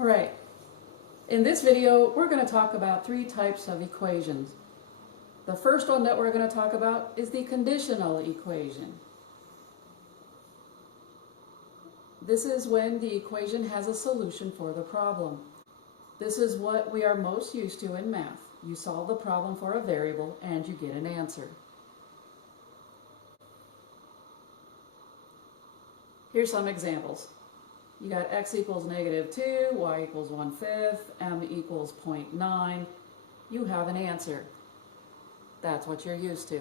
Alright, in this video we're going to talk about three types of equations. The first one that we're going to talk about is the conditional equation. This is when the equation has a solution for the problem. This is what we are most used to in math. You solve the problem for a variable and you get an answer. Here's some examples. You got x equals -2, y equals 1/5, m equals 0.9. You have an answer. That's what you're used to.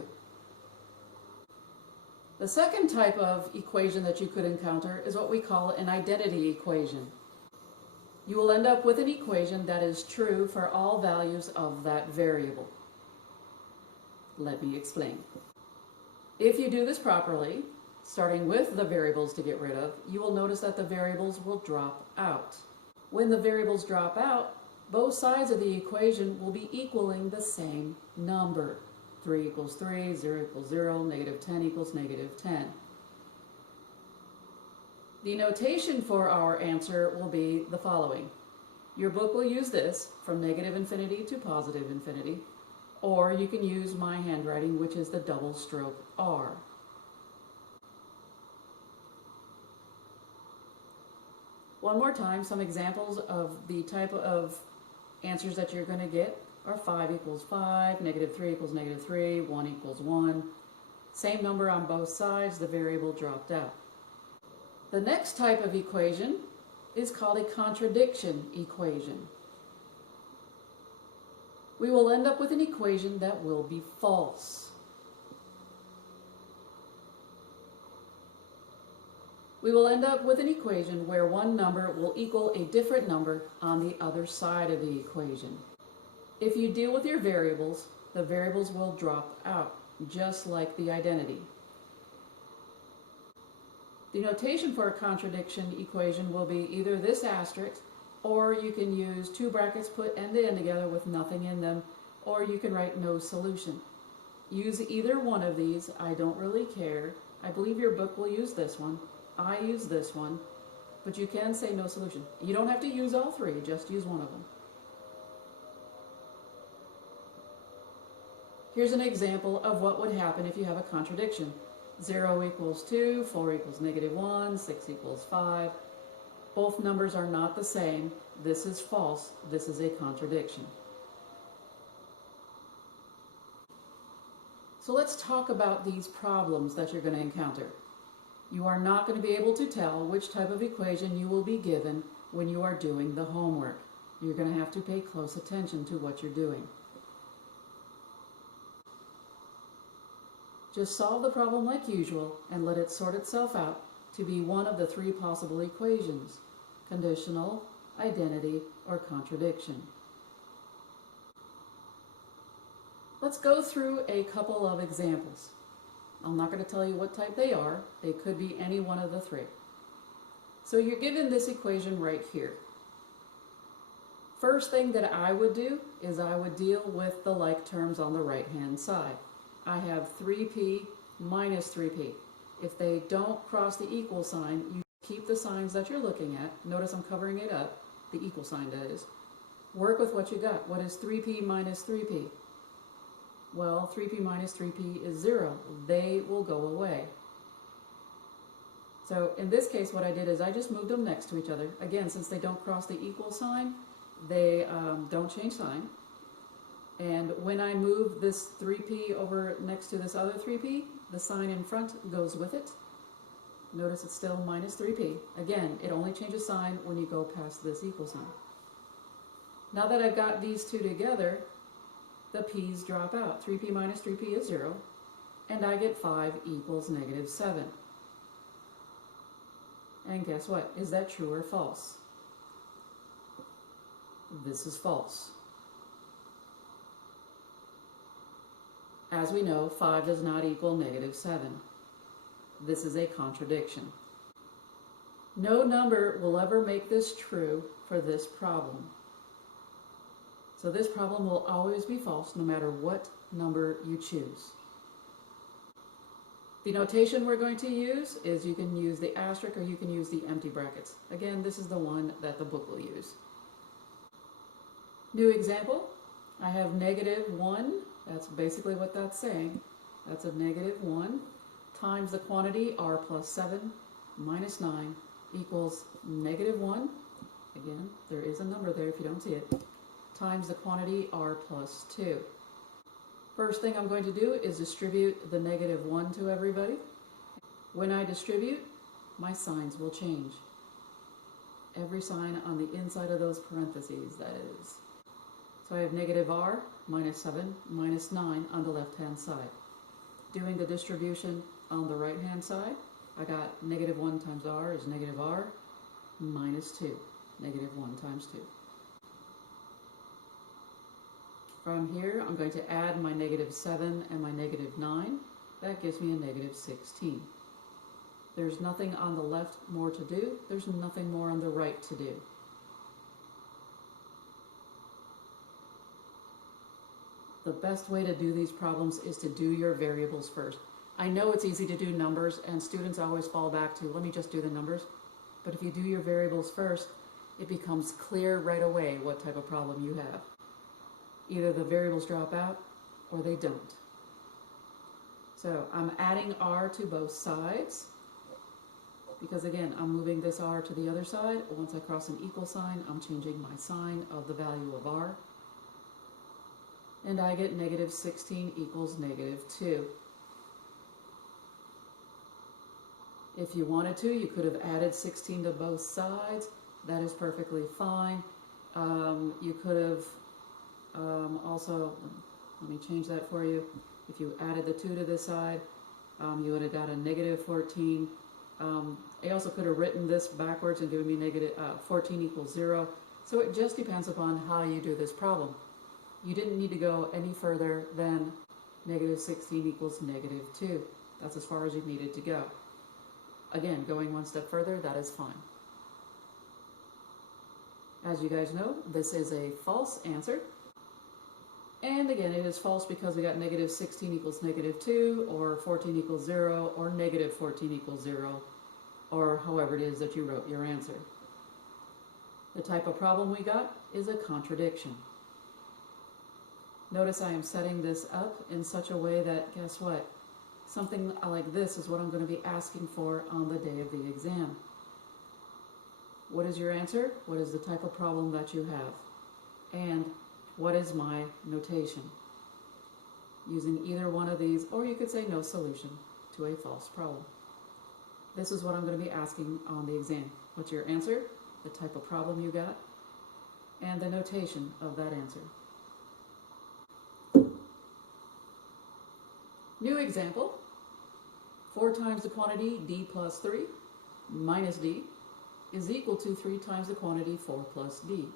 The second type of equation that you could encounter is what we call an identity equation. You will end up with an equation that is true for all values of that variable. Let me explain. If you do this properly, starting with the variables to get rid of, you will notice that the variables will drop out. When the variables drop out, both sides of the equation will be equaling the same number. 3 equals 3, 0 equals 0, -10 equals -10. The notation for our answer will be the following. Your book will use this from -infinity to +infinity, or you can use my handwriting, which is the double stroke R. One more time, some examples of the type of answers that you're going to get are 5 equals 5, -3 equals -3, 1 equals 1. Same number on both sides, the variable dropped out. The next type of equation is called a contradiction equation. We will end up with an equation that will be false. We will end up with an equation where one number will equal a different number on the other side of the equation. If you deal with your variables, the variables will drop out, just like the identity. The notation for a contradiction equation will be either this asterisk, or you can use two brackets put end to end together with nothing in them, or you can write no solution. Use either one of these, I don't really care. I believe your book will use this one. I use this one, but you can say no solution. You don't have to use all three, just use one of them. Here's an example of what would happen if you have a contradiction. 0 equals 2, 4 equals -1, 6 equals 5. Both numbers are not the same. This is false. This is a contradiction. So let's talk about these problems that you're going to encounter. You are not going to be able to tell which type of equation you will be given when you are doing the homework. You're going to have to pay close attention to what you're doing. Just solve the problem like usual and let it sort itself out to be one of the three possible equations: conditional, identity, or contradiction. Let's go through a couple of examples. I'm not going to tell you what type they are. They could be any one of the three. So you're given this equation right here. First thing that I would do is I would deal with the like terms on the right-hand side. I have 3p minus 3p. If they don't cross the equal sign, you keep the signs that you're looking at. Notice I'm covering it up, the equal sign that is. Work with what you got. What is 3p minus 3p? Well, 3p minus 3p is 0. They will go away. So in this case, what I did is I just moved them next to each other. Again, since they don't cross the equal sign, they don't change sign. And when I move this 3p over next to this other 3p, the sign in front goes with it. Notice it's still minus 3p. Again, it only changes sign when you go past this equal sign. Now that I've got these two together, the p's drop out. 3p minus 3p is 0, and I get 5 equals -7. And guess what? Is that true or false? This is false. As we know, 5 does not equal -7. This is a contradiction. No number will ever make this true for this problem. So this problem will always be false no matter what number you choose. The notation we're going to use is you can use the asterisk or you can use the empty brackets. Again, this is the one that the book will use. New example, I have -1, that's basically what that's saying. That's a -1 times the quantity r plus 7 minus 9 equals -1. Again, there is a number there if you don't see it. Times the quantity r plus 2. First thing I'm going to do is distribute the -1 to everybody. When I distribute, my signs will change. Every sign on the inside of those parentheses, that is. So I have -r minus 7 minus 9 on the left-hand side. Doing the distribution on the right-hand side, I got -1 times r is -r minus 2. -1 times 2. From here, I'm going to add my -7 and my -9. That gives me a -16. There's nothing on the left more to do. There's nothing more on the right to do. The best way to do these problems is to do your variables first. I know it's easy to do numbers, and students always fall back to, let me just do the numbers. But if you do your variables first, it becomes clear right away what type of problem you have. Either the variables drop out or they don't. So I'm adding r to both sides because, again, I'm moving this r to the other side. Once I cross an equal sign, I'm changing my sign of the value of r. And I get -16 equals -2. If you wanted to, you could have added 16 to both sides. That is perfectly fine. You could have also, let me change that for you. If you added the 2 to this side, you would have got a -14. I also could have written this backwards and given me -14 equals 0. So it just depends upon how you do this problem. You didn't need to go any further than -16 equals -2. That's as far as you needed to go. Again, going one step further, that is fine. As you guys know, this is a false answer. And again, it is false because we got -16 equals -2, or 14 equals 0, or -14 equals 0, or however it is that you wrote your answer. The type of problem we got is a contradiction. Notice I am setting this up in such a way that, guess what? Something like this is what I'm going to be asking for on the day of the exam. What is your answer? What is the type of problem that you have? And what is my notation? Using either one of these, or you could say no solution to a false problem. This is what I'm going to be asking on the exam. What's your answer? The type of problem you got? And the notation of that answer. New example. 4 times the quantity d plus 3 minus d is equal to 3 times the quantity 4 plus d.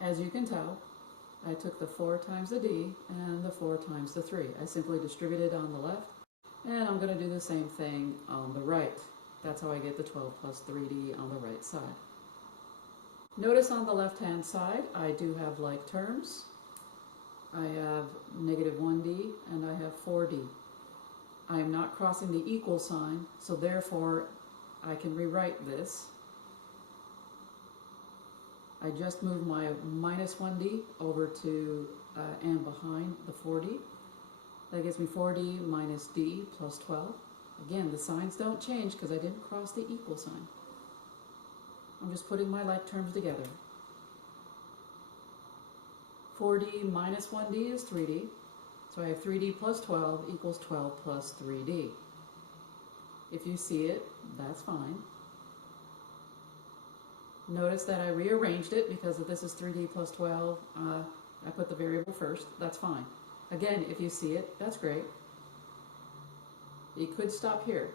As you can tell, I took the 4 times the d and the 4 times the 3. I simply distributed on the left, and I'm going to do the same thing on the right. That's how I get the 12 plus 3d on the right side. Notice on the left-hand side, I do have like terms. I have -1d and I have 4d. I am not crossing the equal sign, so therefore I can rewrite this. I just moved my -1d over to and behind the 4d. That gives me 4d minus d plus 12. Again, the signs don't change because I didn't cross the equal sign. I'm just putting my like terms together. 4d minus 1d is 3d. So I have 3d plus 12 equals 12 plus 3d. If you see it, that's fine. Notice that I rearranged it because if this is 3d plus 12, I put the variable first. That's fine. Again, if you see it, that's great. You could stop here.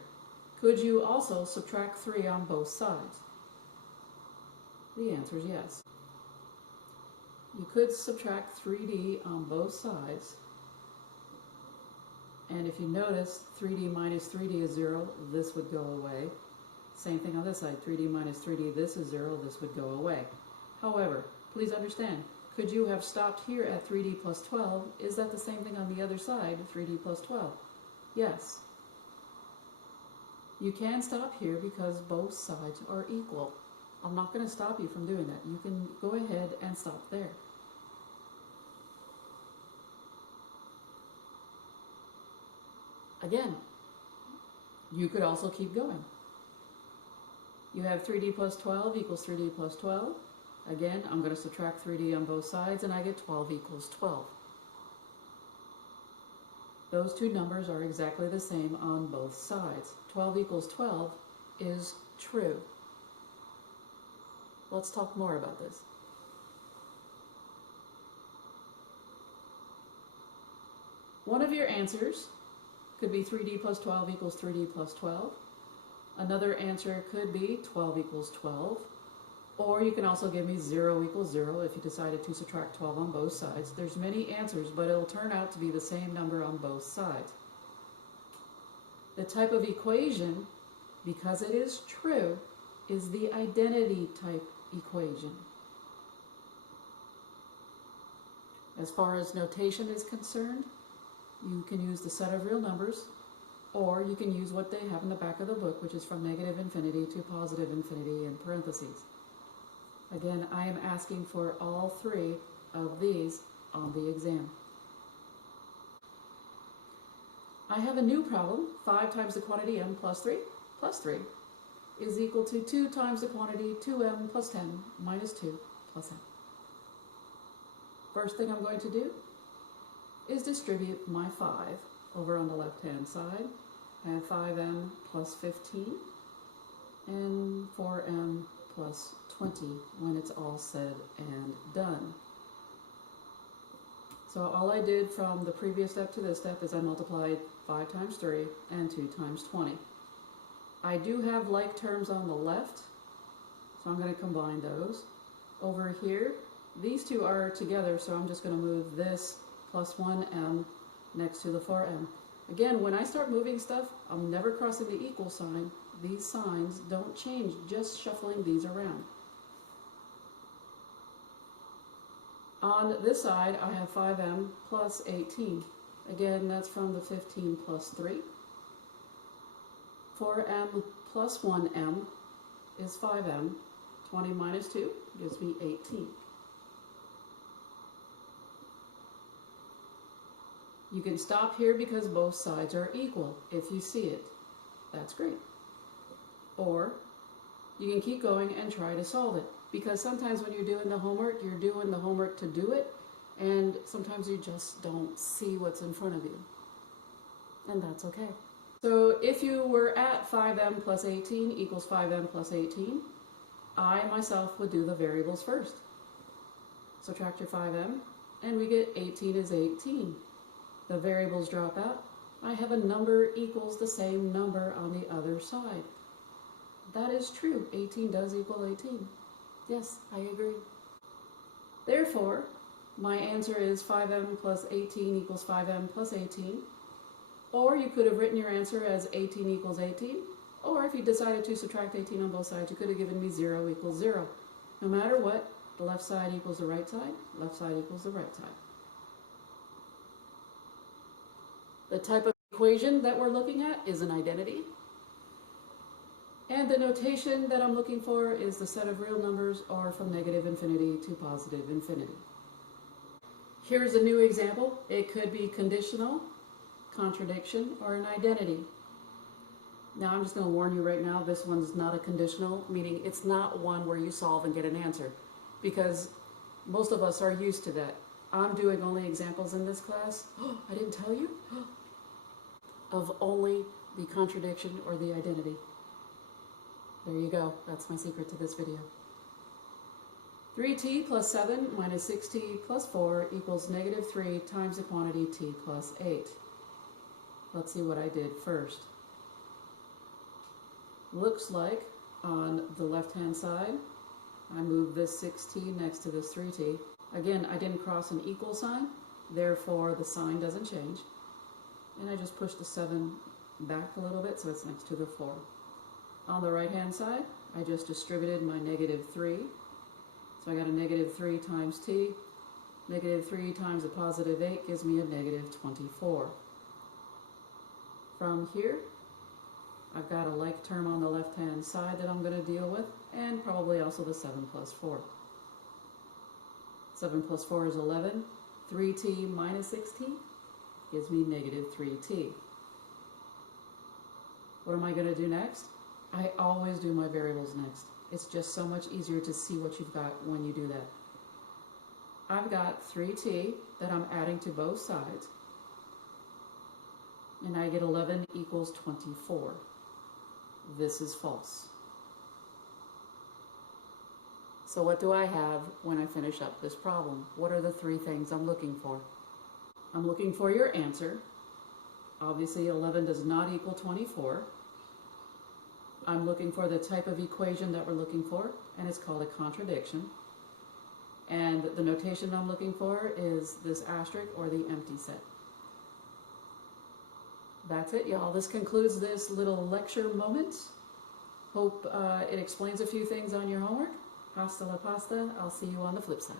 Could you also subtract 3 on both sides? The answer is yes. You could subtract 3d on both sides. And if you notice, 3d minus 3d is 0. This would go away. Same thing on this side. 3d minus 3d, this is 0. This would go away. However, please understand, could you have stopped here at 3d plus 12? Is that the same thing on the other side, 3d plus 12? Yes. You can stop here because both sides are equal. I'm not going to stop you from doing that. You can go ahead and stop there. Again, you could also keep going. You have 3D plus 12 equals 3D plus 12. Again, I'm going to subtract 3D on both sides and I get 12 equals 12. Those two numbers are exactly the same on both sides. 12 equals 12 is true. Let's talk more about this. One of your answers could be 3D plus 12 equals 3D plus 12. Another answer could be 12 equals 12. Or you can also give me 0 equals 0 if you decided to subtract 12 on both sides. There's many answers, but it'll turn out to be the same number on both sides. The type of equation, because it is true, is the identity type equation. As far as notation is concerned, you can use the set of real numbers, or you can use what they have in the back of the book, which is from negative infinity to positive infinity in parentheses. Again, I am asking for all three of these on the exam. I have a new problem. 5 times the quantity m plus 3 is equal to 2 times the quantity 2m plus 10 minus 2 plus m. First thing I'm going to do is distribute my 5 over on the left-hand side. I have 5m plus 15 and 4m plus 20 when it's all said and done. So all I did from the previous step to this step is I multiplied 5 times 3 and 2 times 20. I do have like terms on the left, so I'm going to combine those. Over here, these two are together, so I'm just going to move this plus 1m next to the 4m. Again, when I start moving stuff, I'm never crossing the equal sign. These signs don't change, just shuffling these around. On this side, I have 5m plus 18. Again, that's from the 15 plus 3. 4m plus 1m is 5m. 20 minus 2 gives me 18. You can stop here because both sides are equal. If you see it, that's great. Or you can keep going and try to solve it. Because sometimes when you're doing the homework to do it, and sometimes you just don't see what's in front of you. And that's okay. So if you were at 5m plus 18 equals 5m plus 18, I myself would do the variables first. Subtract your 5m, and we get 18 is 18. The variables drop out. I have a number equals the same number on the other side. That is true. 18 does equal 18. Yes, I agree. Therefore, my answer is 5m plus 18 equals 5m plus 18. Or you could have written your answer as 18 equals 18. Or if you decided to subtract 18 on both sides, you could have given me 0 equals 0. No matter what, the left side equals the right side, left side equals the right side. The type of equation that we're looking at is an identity. And the notation that I'm looking for is the set of real numbers or from negative infinity to positive infinity. Here's a new example. It could be conditional, contradiction, or an identity. Now I'm just going to warn you right now, this one's not a conditional, meaning it's not one where you solve and get an answer. Because most of us are used to that. I'm doing only examples in this class. Oh, I didn't tell you? Of only the contradiction or the identity. There you go. That's my secret to this video. 3t plus 7 minus 6t plus 4 equals negative 3 times the quantity t plus 8. Let's see what I did first. Looks like on the left-hand side, I moved this 6t next to this 3t. Again, I didn't cross an equal sign, therefore the sign doesn't change. And I just pushed the 7 back a little bit so it's next to the 4. On the right-hand side, I just distributed my negative 3. So I got a negative 3 times t. Negative 3 times a positive 8 gives me a negative 24. From here, I've got a like term on the left-hand side that I'm going to deal with, and probably also the 7 plus 4. 7 plus 4 is 11. 3t minus 6t gives me negative 3t. What am I going to do next? I always do my variables next. It's just so much easier to see what you've got when you do that. I've got 3t that I'm adding to both sides, and I get 11 equals 24. This is false. So what do I have when I finish up this problem? What are the three things I'm looking for? I'm looking for your answer. Obviously 11 does not equal 24. I'm looking for the type of equation that we're looking for, and it's called a contradiction. And the notation I'm looking for is this asterisk or the empty set. That's it, y'all. This concludes this little lecture moment. Hope it explains a few things on your homework. Hasta la pasta. I'll see you on the flip side.